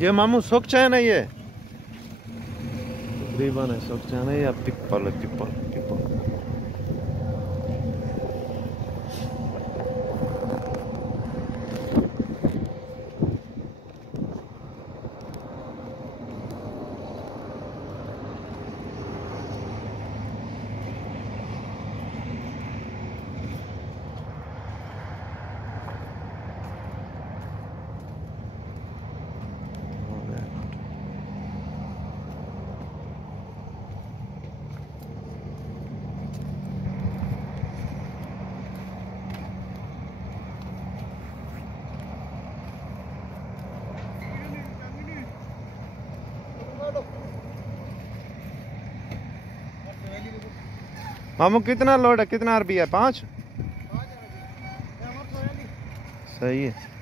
ये मामू सोकचा है ना ये तकरीबन है सोकचा है या पिपल है पिपल पिपल मामू कितना लोड है कितना आरबी है 5 सही है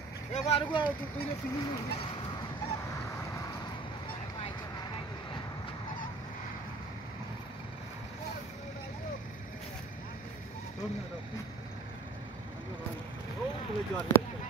Oh,